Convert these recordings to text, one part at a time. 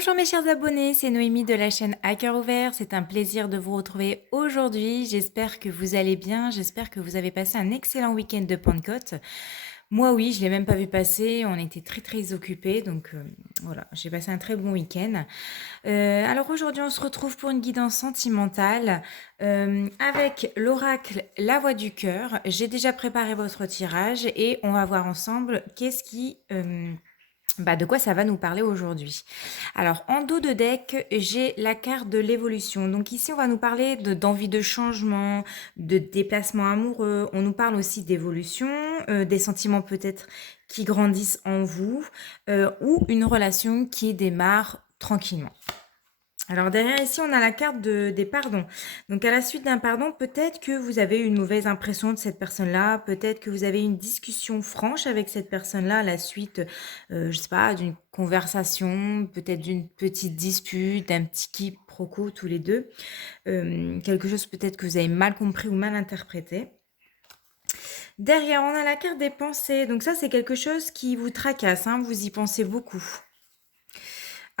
Bonjour mes chers abonnés, c'est Noémie de la chaîne À Cœur Ouvert. C'est un plaisir de vous retrouver aujourd'hui. J'espère que vous allez bien, j'espère que vous avez passé un excellent week-end de Pentecôte. Moi oui, je l'ai même pas vu passer, on était très occupés, donc voilà, j'ai passé un très bon week-end. Alors aujourd'hui on se retrouve pour une guidance sentimentale avec l'oracle La Voix du Cœur. J'ai déjà préparé votre tirage et on va voir ensemble de quoi ça va nous parler aujourd'hui. Alors, en dos de deck, j'ai la carte de l'évolution. Donc ici, on va nous parler d'envie de changement, de déplacement amoureux. On nous parle aussi d'évolution, des sentiments peut-être qui grandissent en vous, ou une relation qui démarre tranquillement. Alors derrière ici, on a la carte des pardons. Donc à la suite d'un pardon, peut-être que vous avez une mauvaise impression de cette personne-là, peut-être que vous avez une discussion franche avec cette personne-là à la suite, je sais pas, d'une conversation, peut-être d'une petite dispute, d'un petit quiproquo tous les deux. Quelque chose peut-être que vous avez mal compris ou mal interprété. Derrière, on a la carte des pensées. Donc ça, c'est quelque chose qui vous tracasse, hein, vous y pensez beaucoup.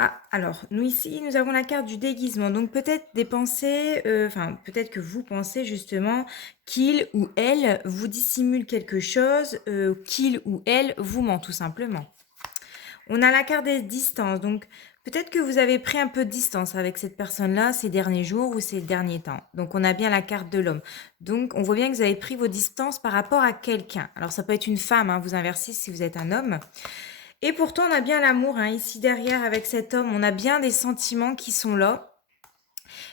Ah, alors, nous ici, nous avons la carte du déguisement. Donc peut-être des pensées, peut-être que vous pensez justement qu'il ou elle vous dissimule quelque chose, qu'il ou elle vous ment tout simplement. On a la carte des distances. Donc peut-être que vous avez pris un peu de distance avec cette personne-là ces derniers jours ou ces derniers temps. Donc on a bien la carte de l'homme. Donc on voit bien que vous avez pris vos distances par rapport à quelqu'un. Alors ça peut être une femme, hein, vous inversez si vous êtes un homme. Et pourtant, on a bien l'amour, hein, ici derrière avec cet homme. On a bien des sentiments qui sont là.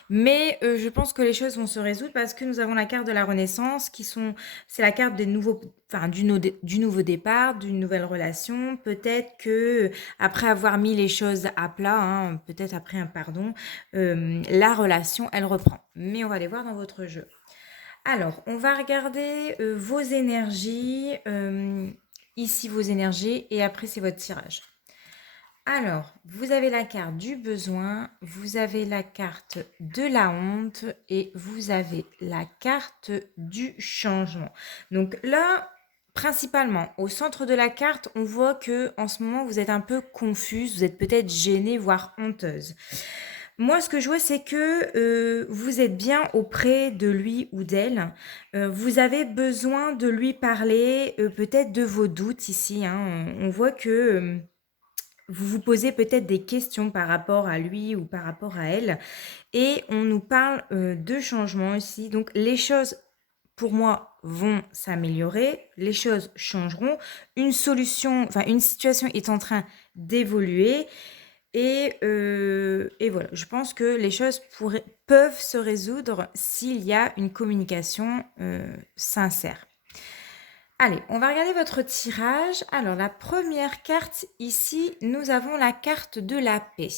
Mais je pense que les choses vont se résoudre parce que nous avons la carte de la Renaissance c'est la carte des nouveaux, du nouveau départ, d'une nouvelle relation. Peut-être que après avoir mis les choses à plat, hein, peut-être après un pardon, la relation, elle reprend. Mais on va les voir dans votre jeu. Alors, on va regarder vos énergies. Ici, vos énergies. Et après, c'est votre tirage. Alors, vous avez la carte du besoin, vous avez la carte de la honte et vous avez la carte du changement. Donc là, principalement, au centre de la carte, on voit que en ce moment, vous êtes un peu confuse, vous êtes peut-être gênée, voire honteuse. Moi, ce que je vois, c'est que vous êtes bien auprès de lui ou d'elle. Vous avez besoin de lui parler, peut-être de vos doutes ici, hein. On voit que vous vous posez peut-être des questions par rapport à lui ou par rapport à elle. Et on nous parle de changement ici. Donc, les choses, pour moi, vont s'améliorer. Les choses changeront. Une situation est en train d'évoluer. Et voilà, je pense que les choses peuvent se résoudre s'il y a une communication sincère. Allez, on va regarder votre tirage. Alors, la première carte ici, nous avons la carte de la paix.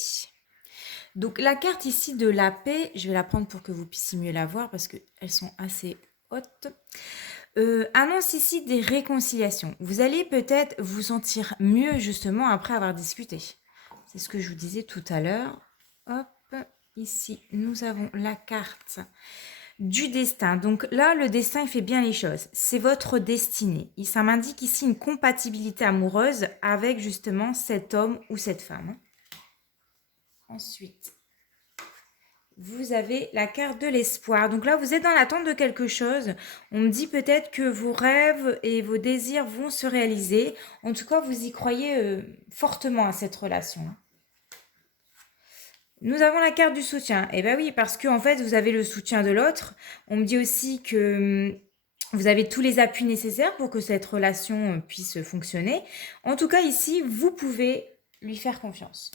Donc, la carte ici de la paix, je vais la prendre pour que vous puissiez mieux la voir parce qu'elles sont assez hautes. Annonce ici des réconciliations. Vous allez peut-être vous sentir mieux justement après avoir discuté. C'est ce que je vous disais tout à l'heure. Hop, ici, nous avons la carte du destin. Donc là, le destin, il fait bien les choses. C'est votre destinée. Ça m'indique ici une compatibilité amoureuse avec justement cet homme ou cette femme. Ensuite, vous avez la carte de l'espoir. Donc là, vous êtes dans l'attente de quelque chose. On me dit peut-être que vos rêves et vos désirs vont se réaliser. En tout cas, vous y croyez fortement à cette relation. Nous avons la carte du soutien. Eh bien oui, parce que en fait, vous avez le soutien de l'autre. On me dit aussi que vous avez tous les appuis nécessaires pour que cette relation puisse fonctionner. En tout cas, ici, vous pouvez lui faire confiance.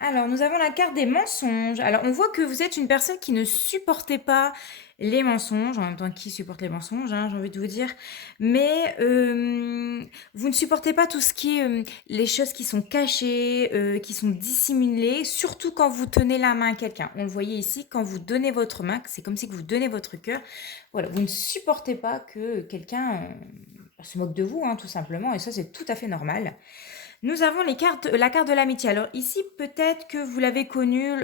Alors, nous avons la carte des mensonges. Alors, on voit que vous êtes une personne qui ne supportait pas les mensonges, en même temps qui supporte les mensonges, hein, j'ai envie de vous dire, mais vous ne supportez pas tout ce qui est les choses qui sont cachées, qui sont dissimulées, surtout quand vous tenez la main à quelqu'un. On le voyait ici, quand vous donnez votre main, c'est comme si vous donnez votre cœur. Voilà, vous ne supportez pas que quelqu'un se moque de vous, hein, tout simplement, et ça c'est tout à fait normal. Nous avons la carte de l'amitié. Alors ici, peut-être que vous l'avez connu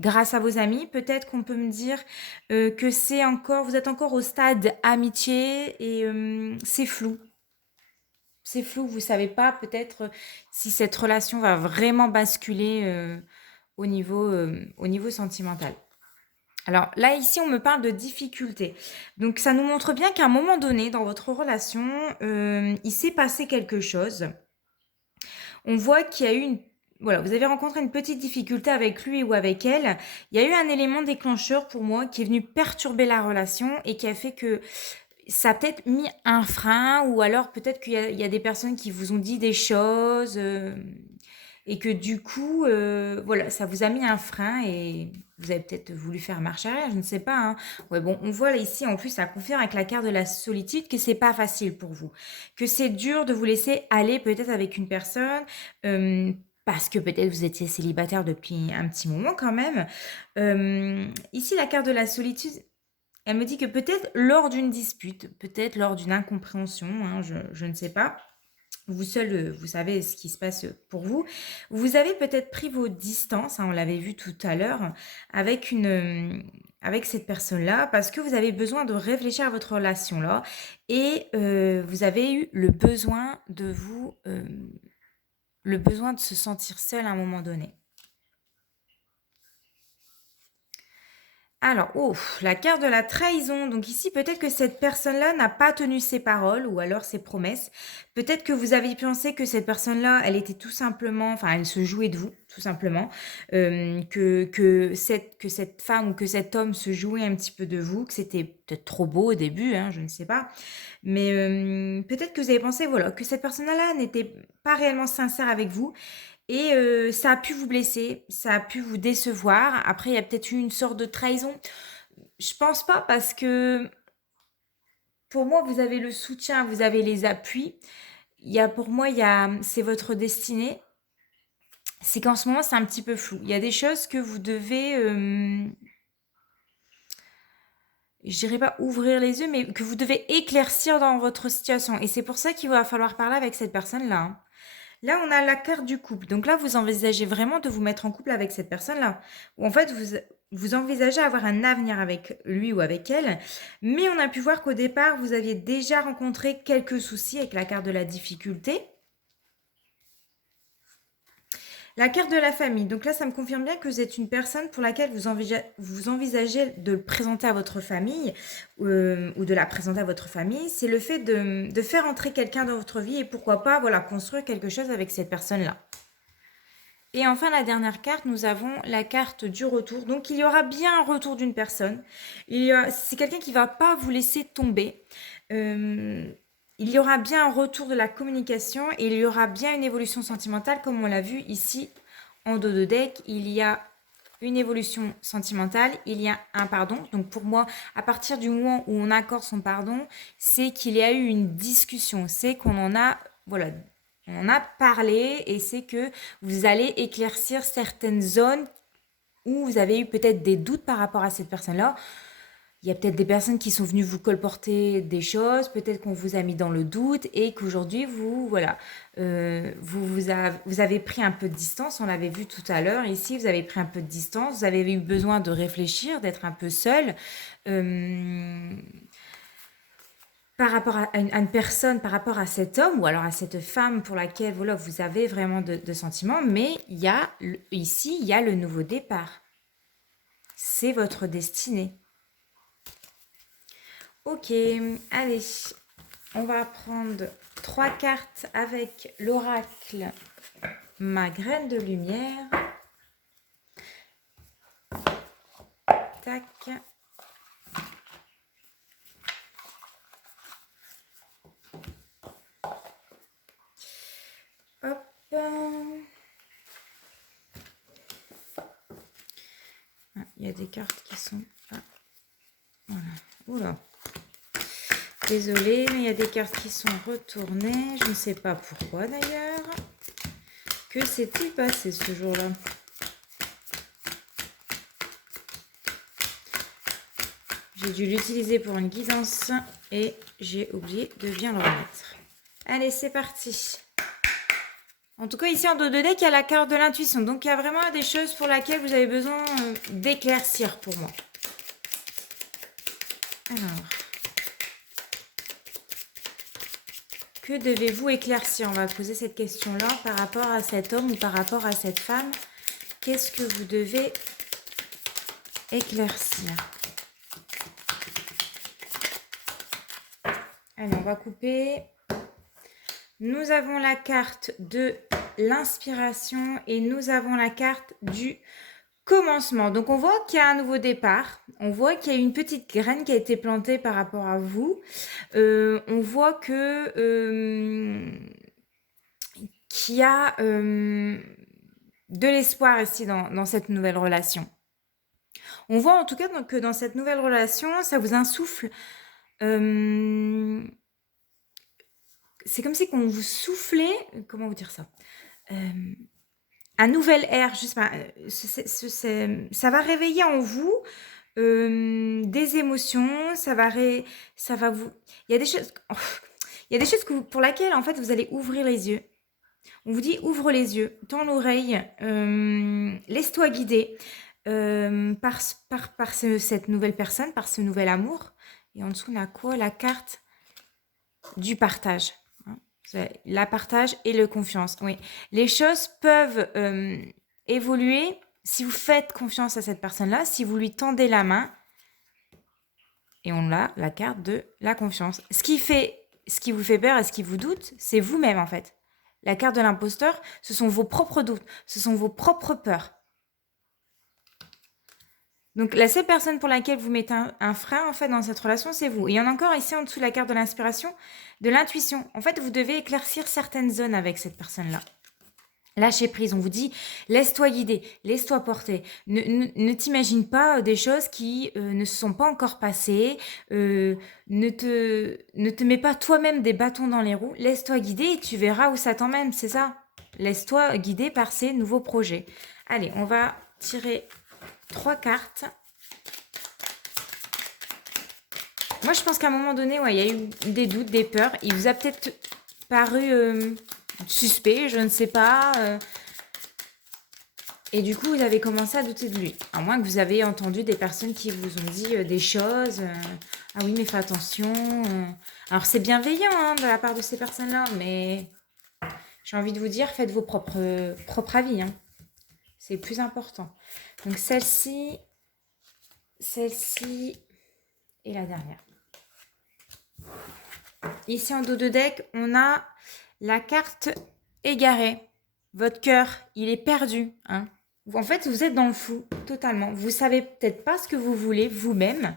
grâce à vos amis. Peut-être qu'on peut me dire que vous êtes encore au stade amitié et c'est flou. c'est flou, vous ne savez pas peut-être si cette relation va vraiment basculer au niveau sentimental. Alors là, ici, on me parle de difficultés. Donc ça nous montre bien qu'à un moment donné, dans votre relation, il s'est passé quelque chose. On voit qu'il y a eu une... Voilà, vous avez rencontré une petite difficulté avec lui ou avec elle. Il y a eu un élément déclencheur pour moi qui est venu perturber la relation et qui a fait que ça a peut-être mis un frein ou alors peut-être il y a des personnes qui vous ont dit des choses et que du coup, voilà, ça vous a mis un frein et vous avez peut-être voulu faire marche arrière, je ne sais pas, hein. Ouais, bon, on voit là ici, en plus, ça confirme avec la carte de la solitude que c'est pas facile pour vous, que c'est dur de vous laisser aller peut-être avec une personne, parce que peut-être vous étiez célibataire depuis un petit moment quand même. Ici, la carte de la solitude, elle me dit que peut-être lors d'une dispute, peut-être lors d'une incompréhension, hein, je ne sais pas, vous seul, vous savez ce qui se passe pour vous. Vous avez peut-être pris vos distances, hein, on l'avait vu tout à l'heure, avec cette personne-là, parce que vous avez besoin de réfléchir à votre relation-là et vous avez eu le besoin de se sentir seul à un moment donné. Alors, oh, la carte de la trahison. Donc ici, peut-être que cette personne-là n'a pas tenu ses paroles ou alors ses promesses. Peut-être que vous avez pensé que cette personne-là, elle était tout simplement, enfin, elle se jouait de vous, tout simplement. Que cette femme ou que cet homme se jouait un petit peu de vous, que c'était peut-être trop beau au début, hein, je ne sais pas. Mais peut-être que vous avez pensé, voilà, que cette personne-là n'était pas réellement sincère avec vous et ça a pu vous blesser, ça a pu vous décevoir. Après, il y a peut-être eu une sorte de trahison. Je pense pas parce que pour moi, vous avez le soutien, vous avez les appuis. Pour moi, c'est votre destinée. C'est qu'en ce moment, c'est un petit peu flou. Il y a des choses que vous devez, je dirais pas ouvrir les yeux, mais que vous devez éclaircir dans votre situation. Et c'est pour ça qu'il va falloir parler avec cette personne-là, hein. Là, on a la carte du couple. Donc là, vous envisagez vraiment de vous mettre en couple avec cette personne-là. Ou en fait, vous envisagez avoir un avenir avec lui ou avec elle. Mais on a pu voir qu'au départ, vous aviez déjà rencontré quelques soucis avec la carte de la difficulté. La carte de la famille. Donc là, ça me confirme bien que vous êtes une personne pour laquelle vous envisagez de le présenter à votre famille ou de la présenter à votre famille. C'est le fait de faire entrer quelqu'un dans votre vie et pourquoi pas, voilà, construire quelque chose avec cette personne-là. Et enfin, la dernière carte, nous avons la carte du retour. Donc, il y aura bien un retour d'une personne. C'est quelqu'un qui ne va pas vous laisser tomber. Il y aura bien un retour de la communication et il y aura bien une évolution sentimentale, comme on l'a vu ici en dos de deck. Il y a une évolution sentimentale, il y a un pardon. Donc pour moi, à partir du moment où on accorde son pardon, c'est qu'il y a eu une discussion, c'est qu'on en a, voilà, on en a parlé et c'est que vous allez éclaircir certaines zones où vous avez eu peut-être des doutes par rapport à cette personne-là. Il y a peut-être des personnes qui sont venues vous colporter des choses, peut-être qu'on vous a mis dans le doute et qu'aujourd'hui, voilà, vous avez pris un peu de distance, on l'avait vu tout à l'heure, ici, vous avez pris un peu de distance, vous avez eu besoin de réfléchir, d'être un peu seul par rapport à une personne, par rapport à cet homme ou alors à cette femme pour laquelle voilà, vous avez vraiment de sentiments, mais ici, il y a le nouveau départ. C'est votre destinée. Ok, allez, on va prendre 3 cartes avec l'oracle Ma graine de lumière. Tac. Hop. Il y a des cartes qui sont... Ah, voilà. Oula. Désolée, mais il y a des cartes qui sont retournées. Je ne sais pas pourquoi d'ailleurs. Que s'est-il passé ce jour-là? J'ai dû l'utiliser pour une guidance et j'ai oublié de bien le remettre. Allez, c'est parti. En tout cas, ici en dos de deck, il y a la carte de l'intuition. Donc, il y a vraiment des choses pour lesquelles vous avez besoin d'éclaircir pour moi. Alors... Que devez-vous éclaircir? On va poser cette question-là par rapport à cet homme ou par rapport à cette femme. Qu'est-ce que vous devez éclaircir? Allez, on va couper. Nous avons la carte de l'inspiration et nous avons la carte du commencement. Donc, on voit qu'il y a un nouveau départ. On voit qu'il y a une petite graine qui a été plantée par rapport à vous. On voit que qu'il y a de l'espoir ici dans cette nouvelle relation. On voit en tout cas que dans cette nouvelle relation, ça vous insuffle. C'est comme si qu'on vous soufflait, comment vous dire ça, un nouvel air, je sais pas, ça va réveiller en vous des émotions, ça va vous, il y a des choses, il y a des choses pour lesquelles en fait vous allez ouvrir les yeux. On vous dit ouvre les yeux, tends l'oreille, laisse-toi guider par cette nouvelle personne, par ce nouvel amour. Et en dessous on a quoi? La carte du partage. La partage et le confiance. Oui, les choses peuvent évoluer si vous faites confiance à cette personne-là, si vous lui tendez la main. Et on a la carte de la confiance. Ce qui vous fait peur et ce qui vous doute, c'est vous-même en fait. La carte de l'imposteur, ce sont vos propres doutes, ce sont vos propres peurs. Donc la seule personne pour laquelle vous mettez un frein en fait dans cette relation, c'est vous. Et il y en a encore ici en dessous la carte de l'inspiration, de l'intuition. En fait, vous devez éclaircir certaines zones avec cette personne-là. Lâcher prise, on vous dit, laisse-toi guider, laisse-toi porter. Ne t'imagine pas des choses qui ne se sont pas encore passées. Ne te mets pas toi-même des bâtons dans les roues. Laisse-toi guider et tu verras où ça t'emmène, c'est ça. Laisse-toi guider par ces nouveaux projets. Allez, on va tirer 3 cartes. Moi, je pense qu'à un moment donné, ouais, il y a eu des doutes, des peurs. Il vous a peut-être paru suspect, je ne sais pas. Et du coup, vous avez commencé à douter de lui. À moins que vous avez entendu des personnes qui vous ont dit des choses. Ah oui, mais fais attention. Alors, c'est bienveillant hein, de la part de ces personnes-là, mais j'ai envie de vous dire, faites vos propres avis. Hein. C'est le plus important. Donc, celle-ci et la dernière. Ici, en dos de deck, on a la carte égarée. Votre cœur, il est perdu. Hein. En fait, vous êtes dans le flou, totalement. Vous ne savez peut-être pas ce que vous voulez vous-même.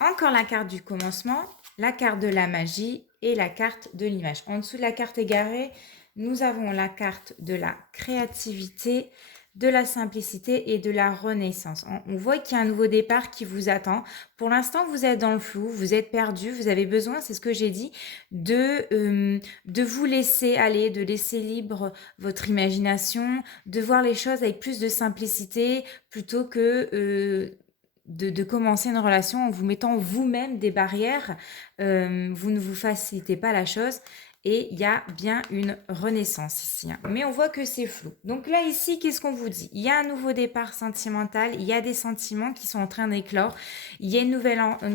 Encore la carte du commencement, la carte de la magie et la carte de l'image. En dessous de la carte égarée, nous avons la carte de la créativité, de la simplicité et de la renaissance. On voit qu'il y a un nouveau départ qui vous attend. Pour l'instant, vous êtes dans le flou, vous êtes perdu, vous avez besoin, c'est ce que j'ai dit, de vous laisser aller, de laisser libre votre imagination, de voir les choses avec plus de simplicité plutôt que de commencer une relation en vous mettant vous-même des barrières. Vous ne vous facilitez pas la chose. Et il y a bien une renaissance ici. Hein. Mais on voit que c'est flou. Donc là, ici, qu'est-ce qu'on vous dit? Il y a un nouveau départ sentimental. Il y a des sentiments qui sont en train d'éclore. Il y a une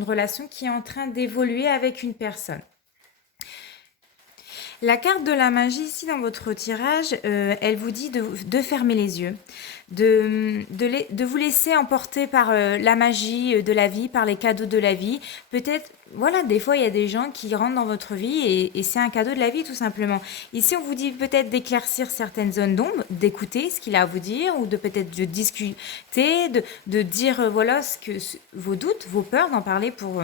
relation qui est en train d'évoluer avec une personne. La carte de la magie ici dans votre tirage, elle vous dit de fermer les yeux, de vous laisser emporter par la magie de la vie, par les cadeaux de la vie. Peut-être, voilà, des fois il y a des gens qui rentrent dans votre vie et c'est un cadeau de la vie tout simplement. Ici on vous dit peut-être d'éclaircir certaines zones d'ombre, d'écouter ce qu'il a à vous dire ou de peut-être de discuter, de dire voilà vos doutes, vos peurs, d'en parler pour...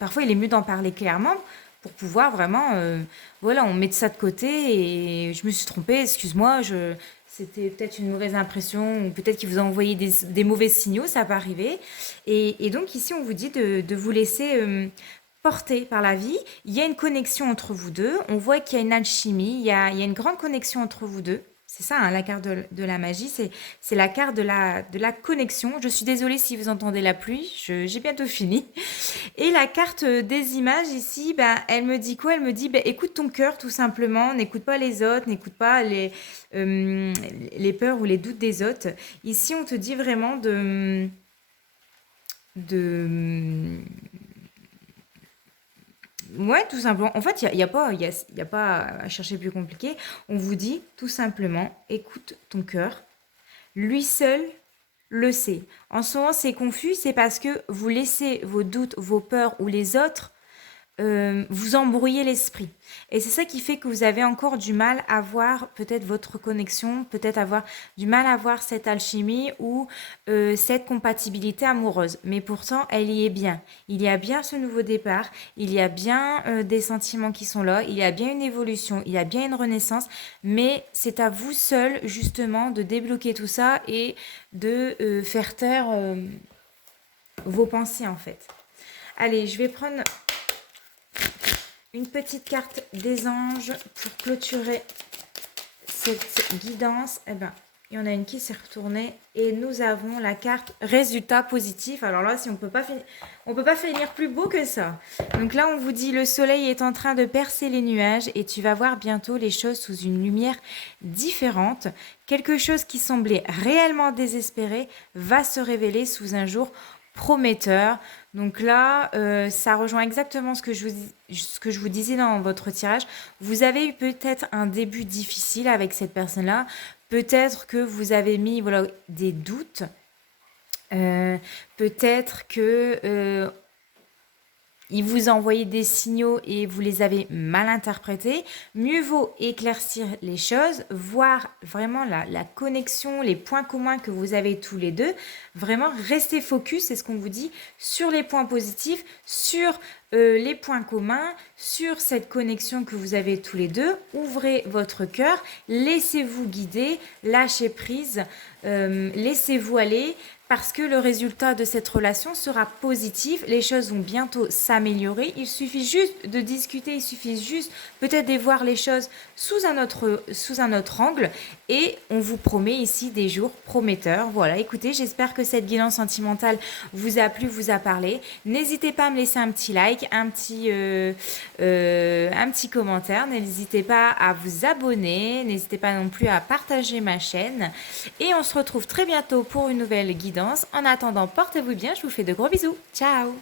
parfois il est mieux d'en parler clairement pour pouvoir vraiment, voilà, on met ça de côté et je me suis trompée, excuse-moi, c'était peut-être une mauvaise impression ou peut-être qu'il vous a envoyé des mauvais signaux, ça peut arriver. Et donc ici, on vous dit de vous laisser porter par la vie. Il y a une connexion entre vous deux, on voit qu'il y a une alchimie, il y a une grande connexion entre vous deux. C'est ça, hein, la carte de la magie, c'est la carte de la connexion. Je suis désolée si vous entendez la pluie, j'ai bientôt fini. Et la carte des images ici, elle me dit quoi? Elle me dit, écoute ton cœur tout simplement, n'écoute pas les autres, n'écoute pas les peurs ou les doutes des autres. Ici, on te dit vraiment Ouais, tout simplement. En fait, y a pas à chercher plus compliqué. On vous dit tout simplement, écoute ton cœur. Lui seul le sait. En ce moment, c'est confus, c'est parce que vous laissez vos doutes, vos peurs ou les autres vous embrouillez l'esprit. Et c'est ça qui fait que vous avez encore du mal à voir peut-être votre connexion, peut-être avoir du mal à voir cette alchimie ou cette compatibilité amoureuse. Mais pourtant, elle y est bien. Il y a bien ce nouveau départ, il y a bien des sentiments qui sont là, il y a bien une évolution, il y a bien une renaissance, mais c'est à vous seul justement de débloquer tout ça et de faire taire vos pensées en fait. Allez, je vais prendre une petite carte des anges pour clôturer cette guidance. Eh ben, il y en a une qui s'est retournée et nous avons la carte résultat positif. Alors là, si on peut pas finir plus beau que ça. Donc là, on vous dit le soleil est en train de percer les nuages et tu vas voir bientôt les choses sous une lumière différente. Quelque chose qui semblait réellement désespéré va se révéler sous un jour prometteur. Donc là, ça rejoint exactement ce que je vous disais dans votre tirage. Vous avez eu peut-être un début difficile avec cette personne-là. Peut-être que vous avez mis voilà, des doutes. Peut-être que il vous a envoyé des signaux et vous les avez mal interprétés. Mieux vaut éclaircir les choses, voir vraiment la connexion, les points communs que vous avez tous les deux. Vraiment, restez focus, c'est ce qu'on vous dit, sur les points positifs, sur les points communs, sur cette connexion que vous avez tous les deux. Ouvrez votre cœur, laissez-vous guider, lâchez prise, laissez-vous aller. Parce que le résultat de cette relation sera positif, les choses vont bientôt s'améliorer. Il suffit juste de discuter, il suffit juste peut-être de voir les choses sous un autre angle. Et on vous promet ici des jours prometteurs. Voilà, écoutez, j'espère que cette guidance sentimentale vous a plu, vous a parlé. N'hésitez pas à me laisser un petit like, un petit commentaire. N'hésitez pas à vous abonner. N'hésitez pas non plus à partager ma chaîne. Et on se retrouve très bientôt pour une nouvelle guidance. En attendant, portez-vous bien. Je vous fais de gros bisous. Ciao!